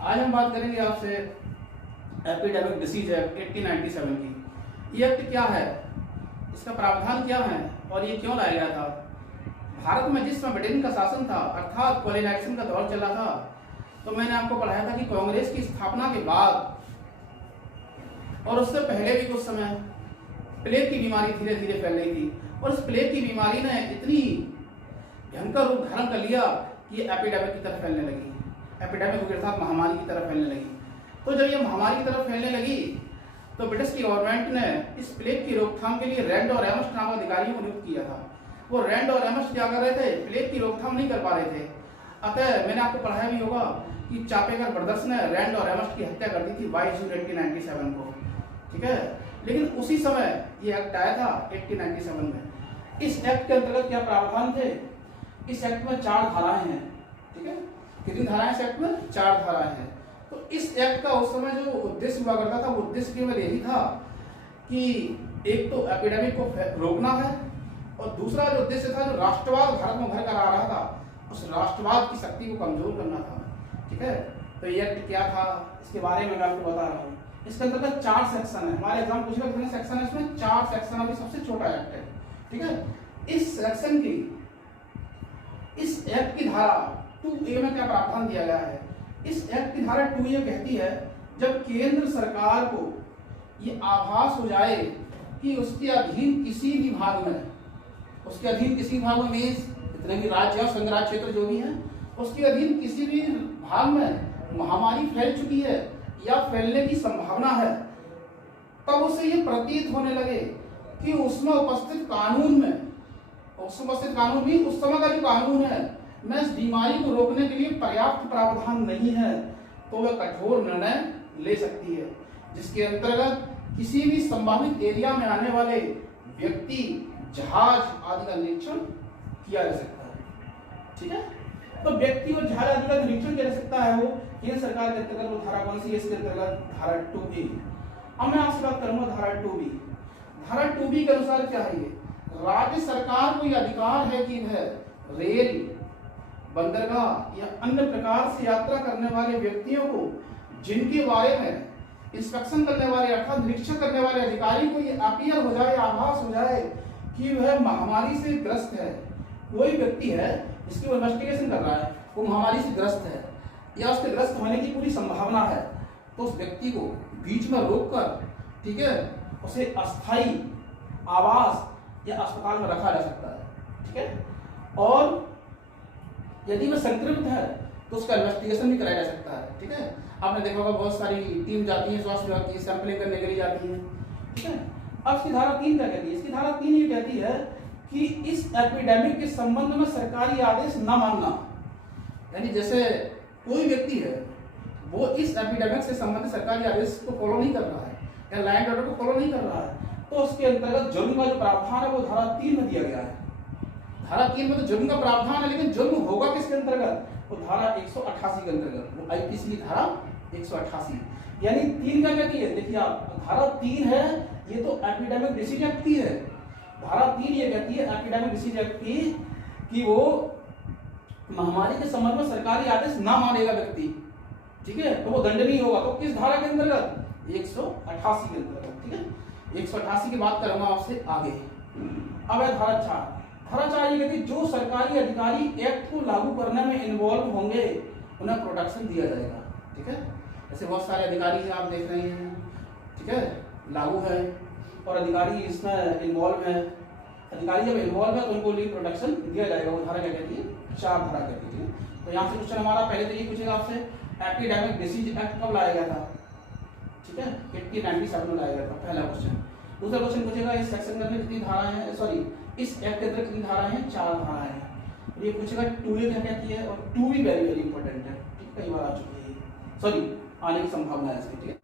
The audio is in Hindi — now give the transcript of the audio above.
आज हम बात करेंगे आपसे एपिडेमिक डिसीज एक्ट 1897 की। ये एक्ट क्या है, इसका प्रावधान क्या है और ये क्यों लाया गया था। भारत में जिस समय ब्रिटेन का शासन था अर्थात कॉलोनाइजेशन का दौर चला था, तो मैंने आपको पढ़ाया था कि कांग्रेस की स्थापना के बाद और उससे पहले भी कुछ समय प्लेग की बीमारी धीरे धीरे फैल रही थी और इस प्लेग की बीमारी ने इतनी भयंकर रूप धारण कर लिया कि ये एपिडेमिक की तरफ फैलने लगी। एपिडेमिक के साथ महामारी की तरफ फैलने लगी। तो जब ये महामारी की तरफ फैलने लगी तो ब्रिटिश की गवर्नमेंट ने इस प्लेग की रोकथाम के लिए रैंड और एमस्ट नामक अधिकारियों को नियुक्त किया था। वो रैंड और एमस्ट क्या कर रहे थे, प्लेग की रोकथाम नहीं कर पा रहे थे। अतः मैंने आपको पढ़ाया भी होगा कि चापेकर ब्रदर्स ने रैंड और एमस्ट की हत्या कर दी थी 22 जून 1897 को, ठीक है। लेकिन उसी समय ये एक्ट आया था 1897 में। इस एक्ट के अंतर्गत क्या प्रावधान थे, इस एक्ट में 4 धाराएं हैं, ठीक है। कितनी धाराएं इस एक्ट में, 4 धाराएं हैं। तो इस एक्ट का उस समय जो उद्देश्य हुआ करता था वो उद्देश्य केवल यही था कि एक तो एपिडेमिक को रोकना है और दूसरा जो उद्देश्य था, जो राष्ट्रवाद भारत में भर कर आ रहा था, उस राष्ट्रवाद की शक्ति को कमजोर करना था, ठीक है। तो ये एक्ट क्या था इसके बारे में मैं आपको बता रहा हूँ। इसके अंतर्गत 4 सेक्शन है। हमारे एग्जाम पूछेगा कितने सेक्शन है, इसमें 4 सेक्शन, अभी सबसे छोटा एक्ट है, ठीक है। इस सेक्शन की, इस एक्ट की धारा 2A में क्या प्रावधान दिया गया है। इस एक्ट की धारा 2A कहती है जब केंद्र सरकार को ये आभास हो जाए कि उसके अधीन किसी भी भाग में, उसके अधीन किसी भाग में मीन्स इतने भी राज्य और संघ राज्य क्षेत्र जो भी हैं, उसके अधीन किसी भी भाग में महामारी फैल चुकी है या फैलने की संभावना है, तब उसे ये प्रतीत होने लगे कि उसमें उपस्थित कानून में, उस उपस्थित कानून भी उस समय का जो कानून है में इस बीमारी को रोकने के लिए पर्याप्त प्रावधान नहीं है, तो वह कठोर निर्णय ले सकती है, जिसके अंतर्गत किसी भी संभावित एरिया में आने वाले व्यक्ति, जहाज आदि का निरीक्षण किया जा सकता है, ठीक है। तो व्यक्ति और जहाज आदि का निरीक्षण किया जा सकता है। वो केंद्र सरकार के अंतर्गत वो धारा कौन सी है, इसके अंतर्गत धारा 2A। अब मैं आपसे बात करूंगा धारा 2B। धारा 2B के अनुसार क्या है, ये राज्य सरकार को यह अधिकार है कि वह रेल, बंदरगाह या अन्य प्रकार से यात्रा करने वाले व्यक्तियों को, जिनके बारे में इंस्पेक्शन करने वाले अर्थात निरीक्षण करने वाले अधिकारी को ये अपीयर हो जाए, आभास हो जाए कि वह महामारी से ग्रस्त है, कोई व्यक्ति है जिसकी वो इन्वेस्टिगेशन कर रहा है, वो महामारी से ग्रस्त है या उसके ग्रस्त होने की पूरी संभावना है, तो उस व्यक्ति को बीच में रोककर, ठीक है, उसे अस्थायी आवास या अस्पताल में रखा जा सकता है, ठीक है। और यदि वह संक्रमित है तो उसका इन्वेस्टिगेशन भी कराया जा सकता है, ठीक है। आपने देखा होगा बहुत सारी टीम जाती है स्वास्थ्य विभाग की, सैंपलिंग करने के लिए जाती है, ठीक है। अब इसकी धारा 3 क्या कहती है, इसकी धारा 3 ये कहती है कि इस एपिडेमिक के संबंध में सरकारी आदेश न मानना, यानी जैसे कोई व्यक्ति है वो इस एपिडेमिक से संबंधित सरकारी आदेश को फॉलो नहीं कर रहा है या लैंड ऑर्डर को फॉलो नहीं कर रहा है, तो उसके अंतर्गत जुर्म का जो प्रावधान है वो धारा 3 में दिया गया है। धारा 3 में तो जुर्म का प्रावधान है, लेकिन जुर्म होगा किसके अंतर्गत, वो धारा 188 के अंतर्गत, वो आईपीसी की धारा 188। यानी 3 क्या कहती है, देखिए आप, धारा 3 है ये तो एपिडेमिक डिसीज एक्ट की है। धारा 3 ये कहती है एपिडेमिक डिसीज एक्ट की कि वो महामारी के संबंध में सरकारी आदेश ना मानेगा व्यक्ति, ठीक है, तो वो दंडनीय होगा। तो किस धारा के अंतर्गत, 188 के अंतर्गत, ठीक है। 188 की बात करूंगा आपसे आगे। अब है धारा 4। धारा 4 ये कहती है जो सरकारी अधिकारी एक्ट को लागू करने में इन्वॉल्व होंगे उन्हें प्रोटेक्शन दिया जाएगा, ठीक है। ऐसे बहुत सारे अधिकारी हैं आप देख रहे हैं, ठीक है, लागू है और अधिकारी इसमें इन्वॉल्व है। अधिकारी जब इन्वॉल्व है तो उनको लीगल प्रोटेक्शन दिया जाएगा। वो धारा क्या कहती है, 4 धारा कहती है। तो यहाँ से क्वेश्चन हमारा पहले तो ये पूछेगा आपसे, एपिडेमिक डिसीज एक्ट कब लाया गया था, ठीक है, 1897 में लाया गया था, पहला क्वेश्चन। दूसरा क्वेश्चन पूछेगा इस सेक्शन में कितनी धाराएं हैं, सॉरी इस एक्ट के अंदर कितनी धाराएं हैं, 4 धाराएं हैं। ये पूछेगा 2A क्या कहती है और 2B वेरी वेरी इंपॉर्टेंट है, ठीक है, कई बार आ चुकी है, सॉरी आने की संभावना है इसकी, ठीक है।